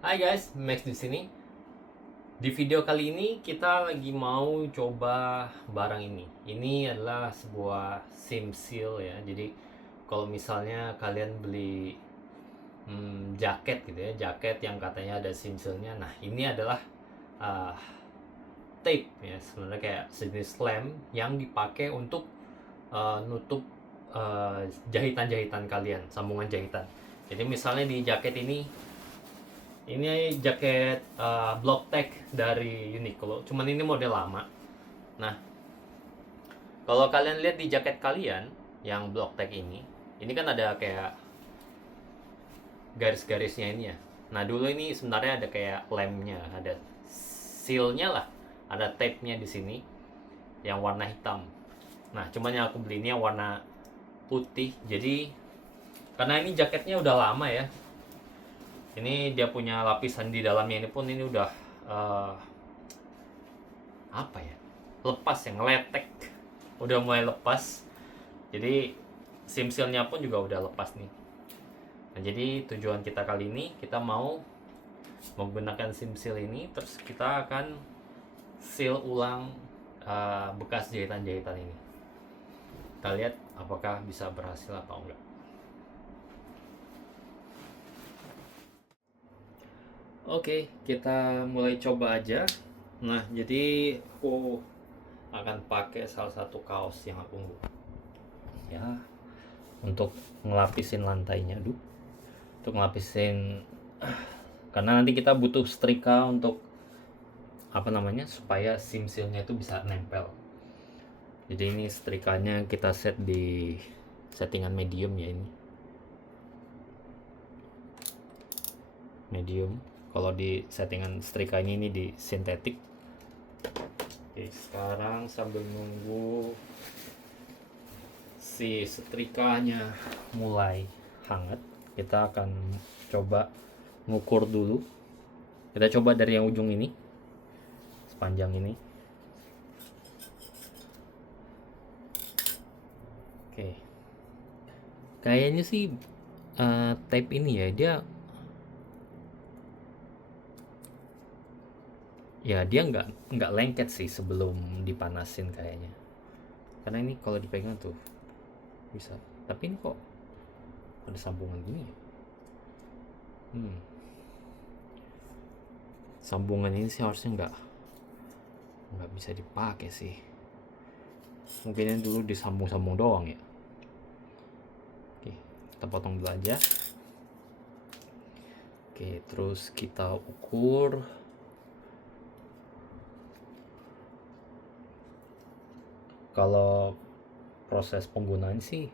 Hai guys, Max di sini. Di video kali ini kita lagi mau coba barang ini. Ini adalah sebuah SIM seal ya. Jadi kalau misalnya kalian beli jaket gitu ya, jaket yang katanya ada SIM sealnya. Nah ini adalah uh, tape ya, sebenarnya kayak sejenis lem yang dipakai untuk nutup jahitan-jahitan kalian, sambungan jahitan. Jadi misalnya di jaket ini jaket Block-Tech dari Uniqlo, cuman ini model lama. Nah, kalau kalian lihat di jaket kalian yang Block-Tech ini kan ada kayak garis-garisnya ini ya. Nah, dulu ini sebenarnya ada kayak lemnya, ada sealnya lah, ada tape-nya di sini yang warna hitam. Nah, cuman yang aku beli ini yang warna putih. Jadi karena ini jaketnya udah lama ya, ini dia punya lapisan di dalamnya ini pun ini udah uh, apa ya, lepas ya, ngeletek, udah mulai lepas. Jadi sim sealnya pun juga udah lepas nih. Nah jadi tujuan kita kali ini, kita mau menggunakan sim seal ini, terus kita akan seal ulang bekas jahitan-jahitan ini. Kita lihat apakah bisa berhasil atau enggak. Oke, kita mulai coba aja. Nah, jadi aku akan pakai salah satu kaos yang aku ya untuk ngelapisin lantainya, untuk ngelapisin, karena nanti kita butuh setrika untuk apa namanya, supaya sim sealnya itu bisa nempel. Jadi ini setrikanya kita set di settingan medium ya, ini medium. Kalau di settingan setrikanya ini di sintetik. Oke, sekarang sambil nunggu si setrikanya mulai hangat, kita akan coba ngukur dulu. Kita coba dari yang ujung ini, sepanjang ini. Oke, kayaknya sih tape ini ya, dia nggak lengket sih sebelum dipanasin kayaknya. Karena ini kalau dipegang tuh bisa, tapi ini kok ada sambungan gini ya. Sambungan ini sih harusnya nggak bisa dipakai sih. Mungkin ini dulu disambung-sambung doang ya. Oke, kita potong dulu aja. Oke, terus kita ukur. Kalau proses penggunaan sih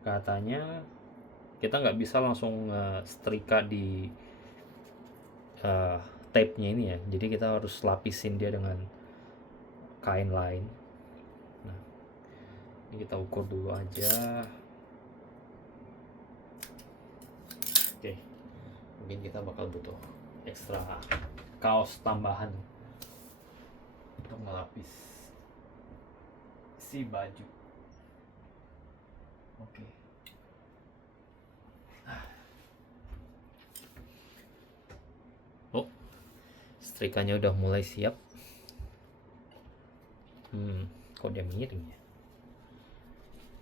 katanya kita nggak bisa langsung setrika di tape-nya ini ya. Jadi kita harus lapisin dia dengan kain lain. Nah, ini kita ukur dulu aja. Oke, mungkin kita bakal butuh ekstra kaos tambahan untuk ngelapis si baju. Oke. Oh, setrikanya udah mulai siap. Kok dia miring ya?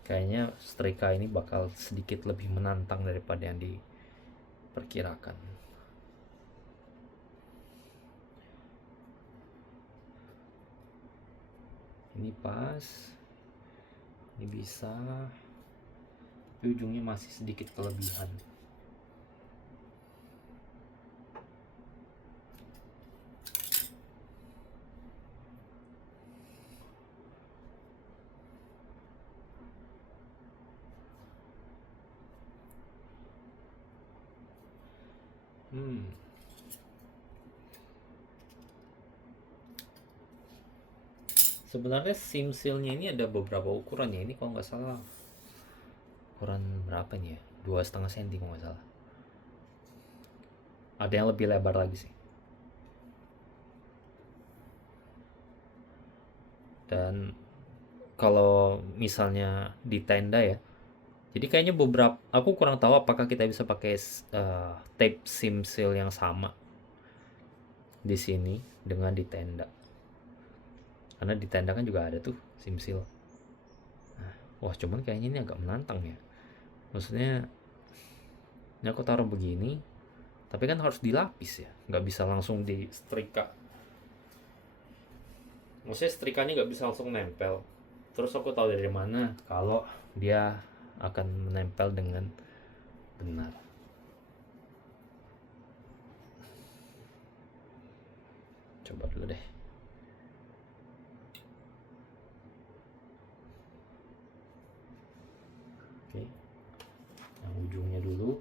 Kayaknya setrika ini bakal sedikit lebih menantang daripada yang diperkirakan. Ini pas, ini bisa, tapi ujungnya masih sedikit kelebihan. Sebenarnya sim sealnya ini ada beberapa ukurannya. Ini kalau nggak salah ukuran berapa nih ya? 2,5 cm kalau nggak salah. Ada yang lebih lebar lagi sih. Dan kalau misalnya di tenda ya, Jadi kayaknya beberapa, aku kurang tahu apakah kita bisa pakai tape sim seal yang sama di sini dengan di tenda. Karena di tenda kan juga ada tuh sim seal. Wah, cuman kayaknya ini agak menantang ya. Maksudnya, ini aku taruh begini, tapi kan harus dilapis ya. Nggak bisa langsung di setrika. Maksudnya setrikanya nggak bisa langsung nempel. Terus aku tahu dari mana kalau dia akan menempel dengan benar. Coba dulu deh. Oke, yang ujungnya dulu.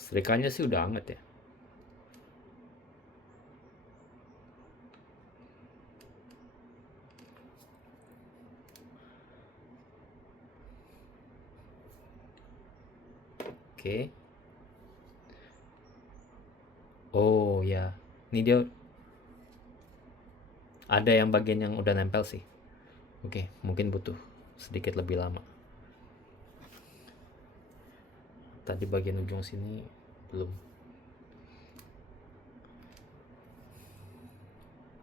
Setrikanya sih udah anget ya. Oke. Oh ya, ini dia ada yang bagian yang udah nempel sih. Oke, mungkin butuh sedikit lebih lama. Tadi bagian ujung sini belum.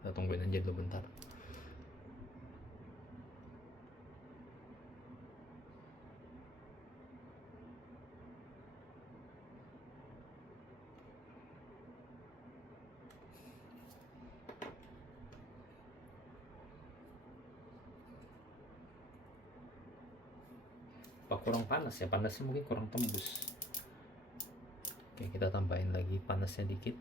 Kita tungguin aja dulu bentar. Apa kurang panas ya? Panasnya mungkin kurang tembus. Oke, kita tambahin lagi panasnya dikit.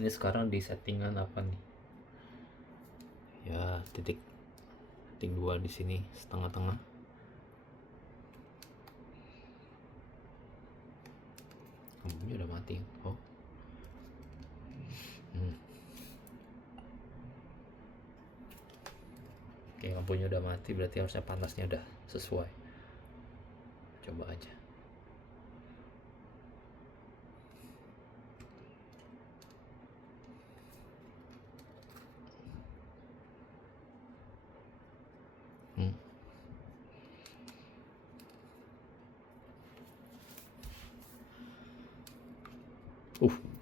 Ini sekarang di settingan apa nih? Ya, titik 2 di sini, setengah-tengah. Lampunya udah mati. Oh. Oke, lampunya udah mati, berarti harusnya panasnya udah sesuai. Coba aja.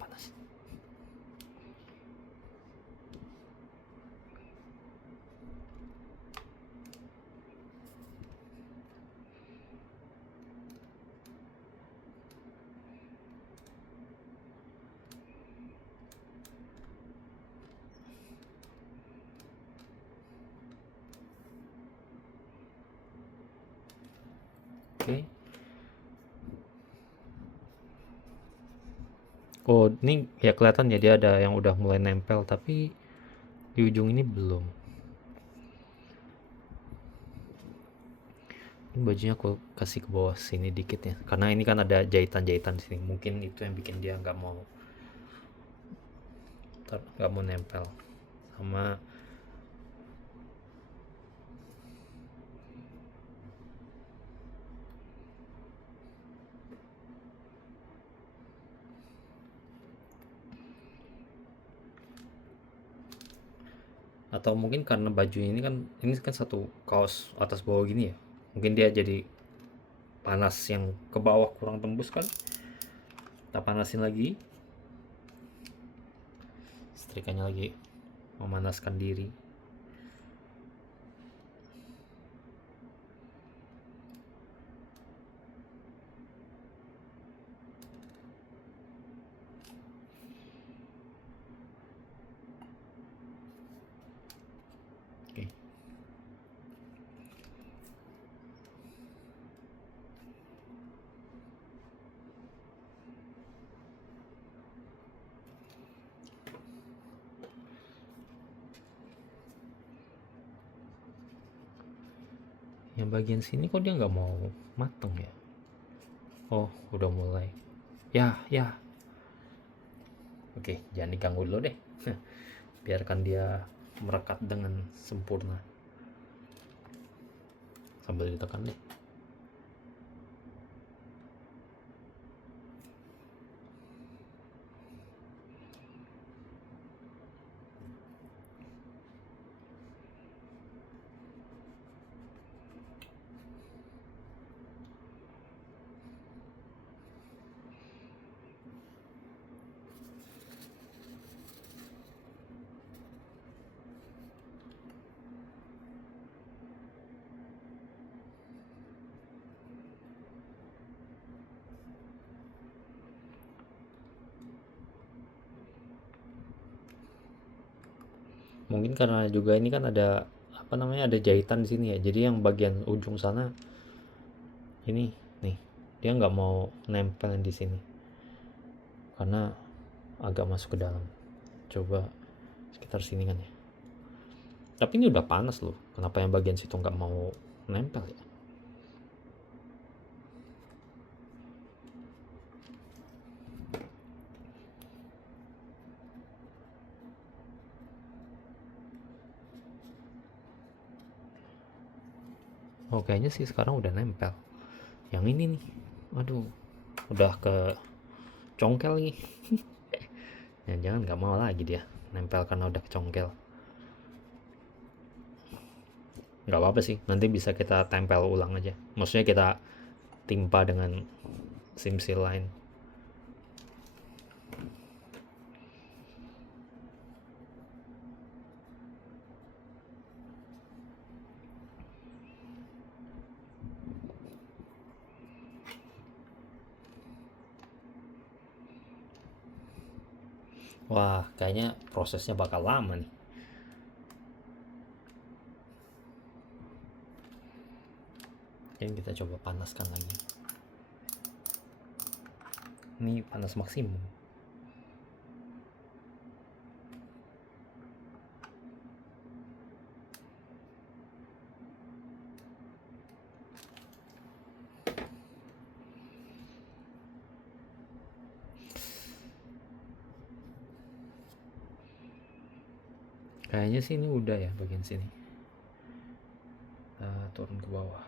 Panas. Oke. Oh, ini ya kelihatan ya dia ada yang udah mulai nempel, tapi di ujung ini belum. Ini bajunya aku kasih ke bawah sini dikit ya, karena ini kan ada jahitan-jahitan di sini. Mungkin itu yang bikin dia nggak mau nempel sama. Atau mungkin karena baju ini kan satu kaos atas bawah gini ya, mungkin dia jadi panas yang ke bawah kurang tembus kan. Kita panasin lagi, setrikanya lagi memanaskan diri. Oke. Yang bagian sini kok dia nggak mau mateng ya? Oh, udah mulai. Ya, ya. Oke, jangan diganggu dulu deh. Biarkan dia merekat dengan sempurna. Sambil ditekan deh. Mungkin karena juga ini kan ada apa namanya, ada jahitan di sini ya. Jadi yang bagian ujung sana ini nih, dia nggak mau nempel di sini karena agak masuk ke dalam. Coba sekitar sini kan ya. Tapi ini udah panas loh. Kenapa yang bagian situ nggak mau nempel ya? Oh kayaknya sih sekarang udah nempel. Yang ini nih, aduh, udah ke congkel nih. Jangan nggak mau lagi dia nempel karena udah kecongkel. Nggak apa-apa sih, nanti bisa kita tempel ulang aja. Maksudnya kita timpa dengan sim seal lain. Wah, kayaknya prosesnya bakal lama nih. Mungkin kita coba panaskan lagi. Ini panas maksimum. Kayaknya sih ini udah ya bagian sini. Turun ke bawah.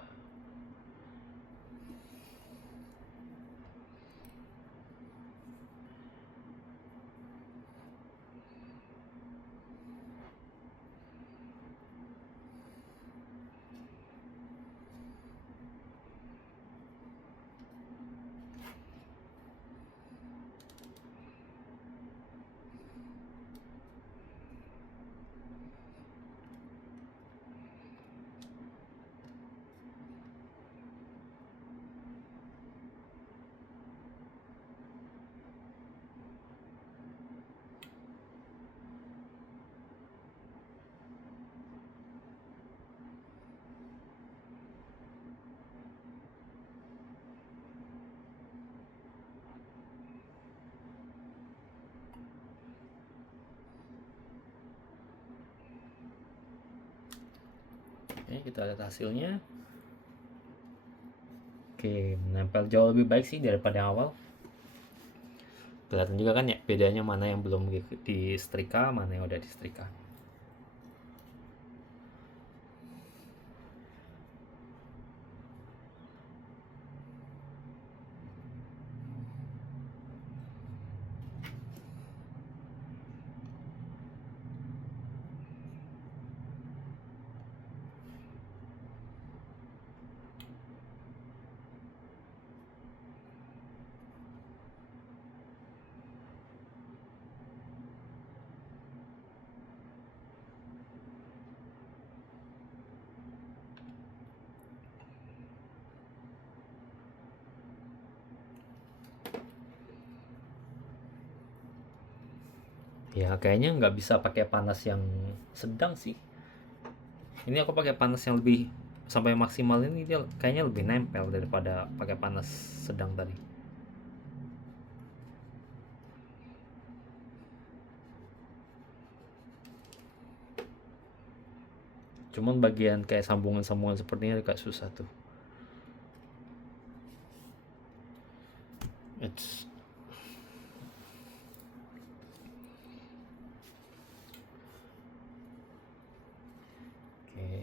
Oke, kita lihat hasilnya. Oke, menempel jauh lebih baik sih daripada yang awal. Kelihatan juga kan ya bedanya mana yang belum di setrika, mana yang udah di setrika. Ya kayaknya nggak bisa pakai panas yang sedang sih. Ini aku pakai panas yang lebih sampai maksimal, ini dia kayaknya lebih nempel daripada pakai panas sedang tadi. Cuman bagian kayak sambungan-sambungan seperti ini agak susah tuh. It's oke.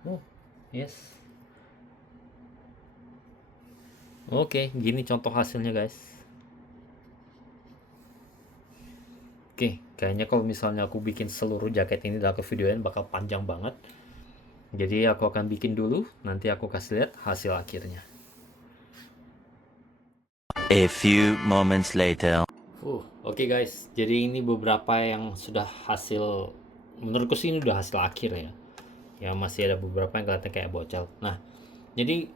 Oh, yes. Oke, gini contoh hasilnya guys. Oke, kayaknya kalau misalnya aku bikin seluruh jaket ini dan aku videoin bakal panjang banget. Jadi aku akan bikin dulu, nanti aku kasih lihat hasil akhirnya. A few moments later. Oke guys, jadi ini beberapa yang sudah hasil, menurutku sih ini udah hasil akhir ya. Ya masih ada beberapa yang kelihatan kayak bocel. Nah, jadi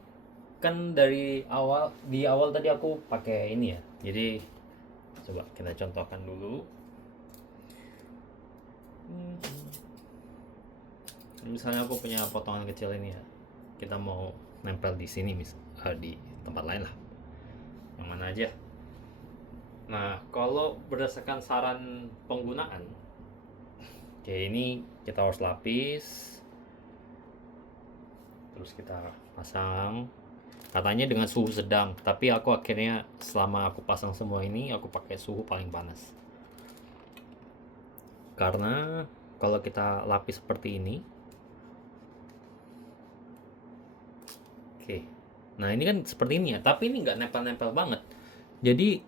kan dari awal, di awal tadi aku pakai ini ya. Jadi coba kita contohkan dulu. Misalnya aku punya potongan kecil ini ya, kita mau nempel di sini di tempat lain lah, yang mana aja. Nah, kalau berdasarkan saran penggunaan, oke, ini kita harus lapis, terus kita pasang. Katanya dengan suhu sedang, tapi aku akhirnya selama aku pasang semua ini, aku pakai suhu paling panas. Karena kalau kita lapis seperti ini, oke. Nah, ini kan seperti ini ya, tapi ini nggak nempel-nempel banget. Jadi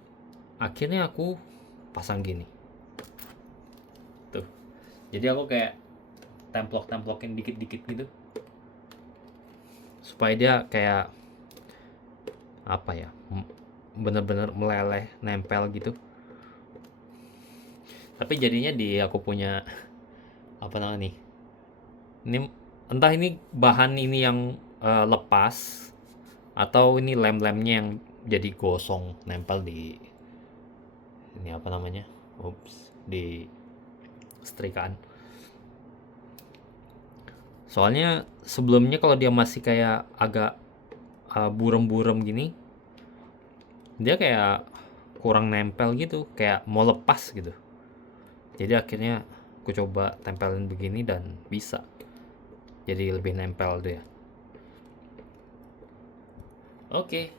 akhirnya aku pasang gini. Tuh. Jadi aku kayak templok-templokin dikit-dikit gitu. Supaya dia kayak apa ya? Bener-bener meleleh, nempel gitu. Tapi jadinya di aku punya apa namanya nih? Ini entah ini bahan ini yang lepas atau ini lem-lemnya yang jadi gosong nempel di ini apa namanya? Ups, di setrikaan. Soalnya sebelumnya kalau dia masih kayak agak burem-burem gini, dia kayak kurang nempel gitu, kayak mau lepas gitu. Jadi akhirnya aku coba tempelin begini dan bisa. Jadi lebih nempel dia. Oke.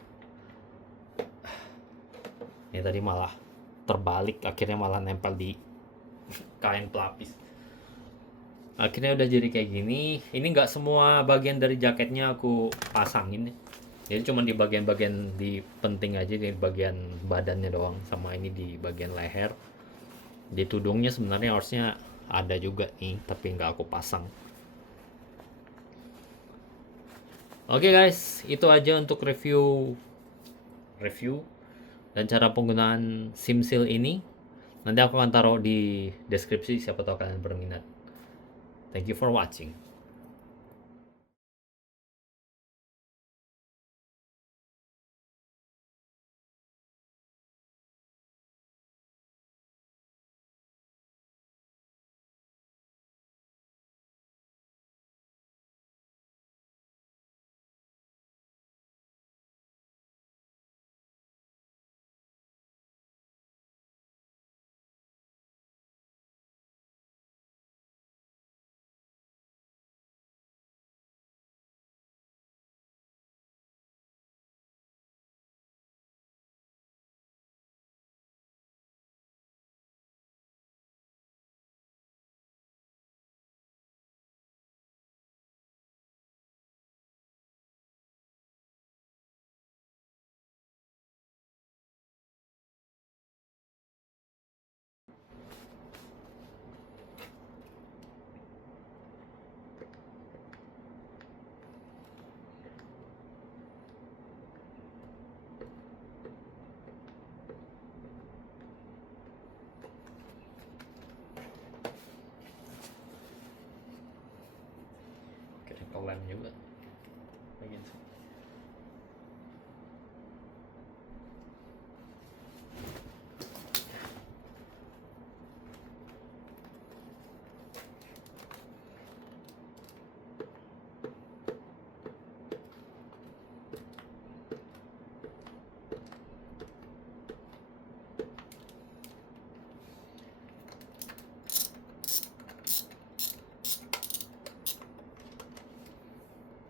Ini tadi malah terbalik, akhirnya malah nempel di kain pelapis. Akhirnya udah jadi kayak gini. Ini nggak semua bagian dari jaketnya aku pasangin. Jadi cuma di bagian-bagian di penting aja, di bagian badannya doang, sama ini di bagian leher. Di tudungnya sebenarnya harusnya ada juga nih, tapi nggak aku pasang. Oke guys, itu aja untuk review review dan cara penggunaan SimSeal ini. Nanti aku akan taruh di deskripsi, siapa tahu kalian berminat. Thank you for watching. Oke, lem juga. Bagian sini.